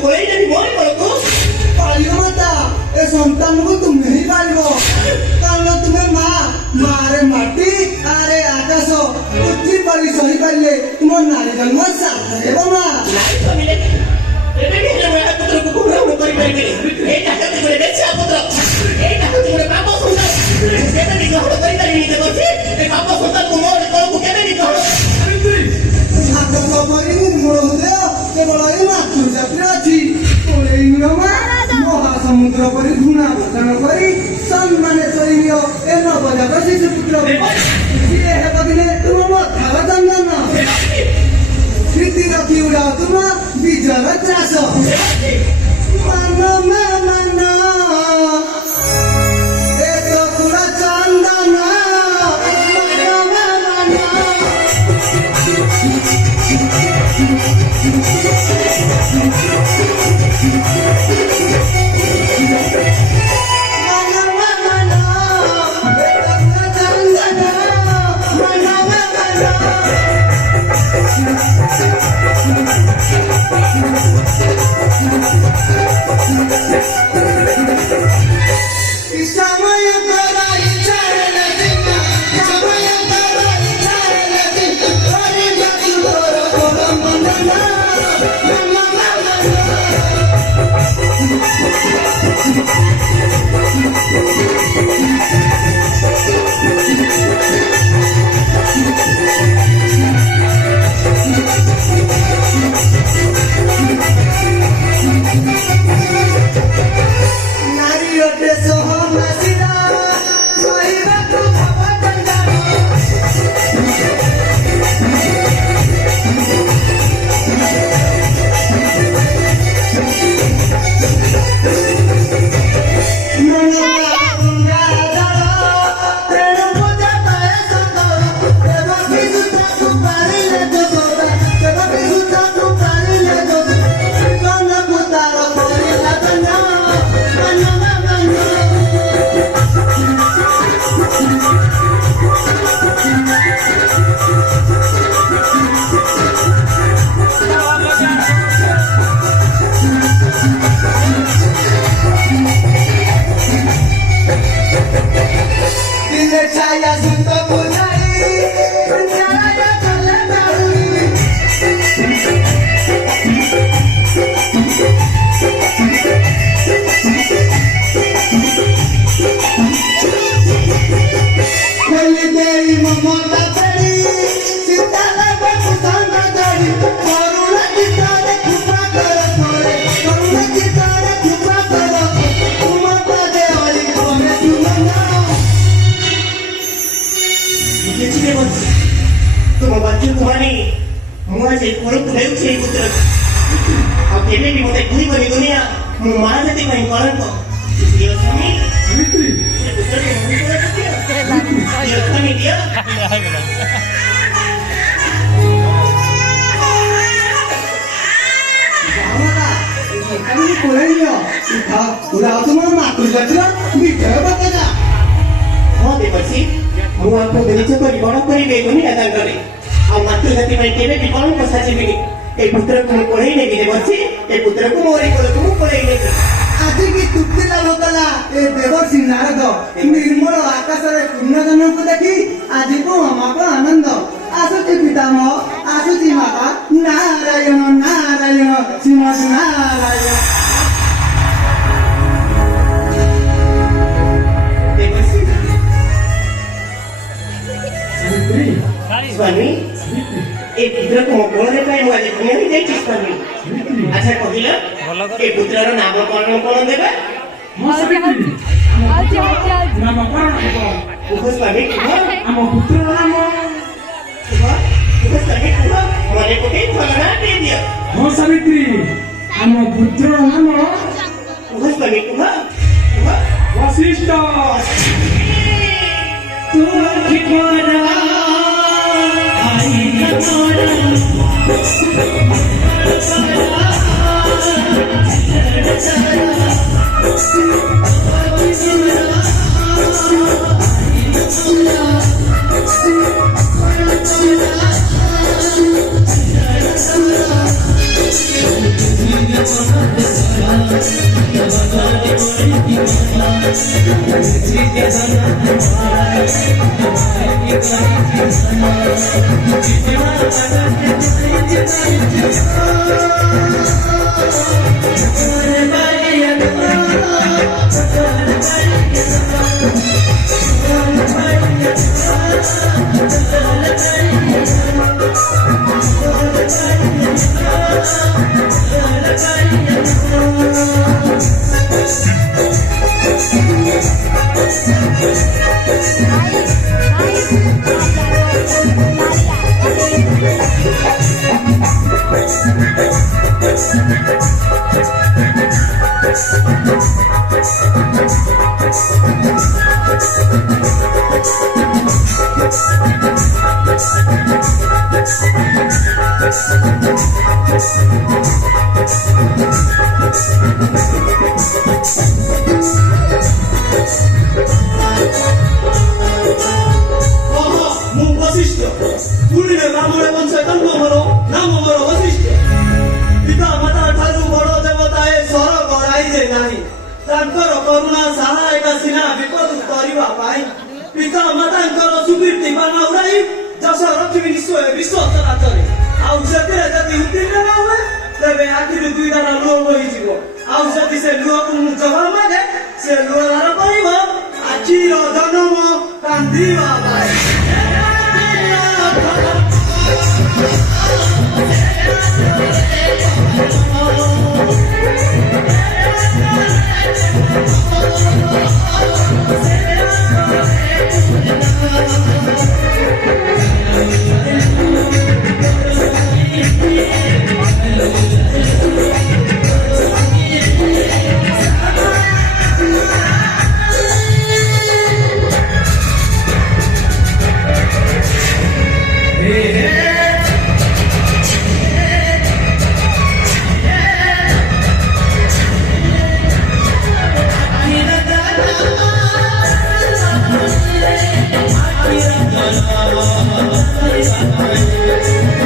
कोई नहीं मोरी करो तू पालियो माता ए संतान को तुम्हें ही पालिबो कारण तुम्हें मारे माटी आरे आकाश पृथ्वी परि सही पाले तुम नारी जन्म सार्थक हेबो मा नहीं तो मिले एबे भी मैं पुत्र को पूर्ण करि पाइबे ए टाका ते करे बेचा पुत्र ए टाका ते बाप सुंदर केबे नि ग्रहण करि पारिनी ते बसी ए बाप सुंदर को मोर को केबे नि ग्रहण आको खबरी निर्मूल होते केवल ए मातृ जाति अछि ओले इंग्रमा महासमुद्र परि घुना भजन करी सम्माने सैन्य ए नवजात शिशु पुत्र ये हे बदिने तुम मथा चंदन कृति रखी उड़ाओ तुम विजय त्रास मन मन ए तो पूरा चंदन तुम बच्चे कुमारी मुआ से पुरुष नहीं उठे पुत्र अब केबे भी मते पूरी बनी दुनिया मु मां जति पई कलंक ये स्वामी सावित्री ये पुत्र के मुंह पर रखियो ये स्वामी दिया जावला कमी कोलेनियो इथा उड़ा तुम मातृ जाति विजय बतेजा हां देवसी मु आपको बेनिच करी बड़ करी बेगुनी आदान करे आ मातृ जाति में केबे भी कौन पसा जीविनी ए पुत्र को कोई नहीं दे बसी ए पुत्र को मोरी को तुम कोई नहीं आज की तुप्ति लाभ कला ए देवर्षि नारद निर्मल आकाश रे पुण्यजन को देखी आज को हमको आनंद आसुची पितामह आसुची माता नारायण नारायण श्रीमद नारायण स्वामी ए पुत्र को कोण रे पाई मुआ जे पुण्य नहीं देछि स्वामी अच्छा कहिला ए पुत्रर नाम कोण देबे मो सावित्री नामकरण हेबो उहो स्वामी कुह आम पुत्र नाम उहो स्वामी कुह मने कोटे फलना दे दियो मो सावित्री आम पुत्र नाम उहो स्वामी कुह वशिष्ठ तू ठिकाना आई कमाना Thank you. ମୁଁ ବଶିଷ୍ଠ ପୁରୀରେ ବ୍ରାହ୍ମଣ ବଂଶର ନାମ ମୋର ବଶିଷ୍ଠ ପିତା ମାତା ଠାରୁ ବଡ଼ ଦେବତା ଏ ସ୍ୱର୍ଗ ରାଇଜେ ନାହିଁ ତାଙ୍କର କରୁଣା ସହାୟକ ସିନା ବିପଦ କରିବା ପାଇଁ ପିତା ମାତାଙ୍କର ସୁକୀର୍ତ୍ତି ବାନା ଉଡ଼ାଇ ଯଶ ରଖିବି ନିଶ୍ଚୟ ବିଶ୍ୱ ଚରାଚରେ ଆଉ ସେଥିରେ ଯଦି ଉତ୍ତୀର୍ଣ୍ଣ ନ ହୁଏ ତେବେ ଆଖିରୁ ଦୁଇ ଧାରା ଲୁହ ବୋହିଯିବ ଆଉ ଯଦି ସେ ଲୁହକୁ ମୁଁ ଜବାବ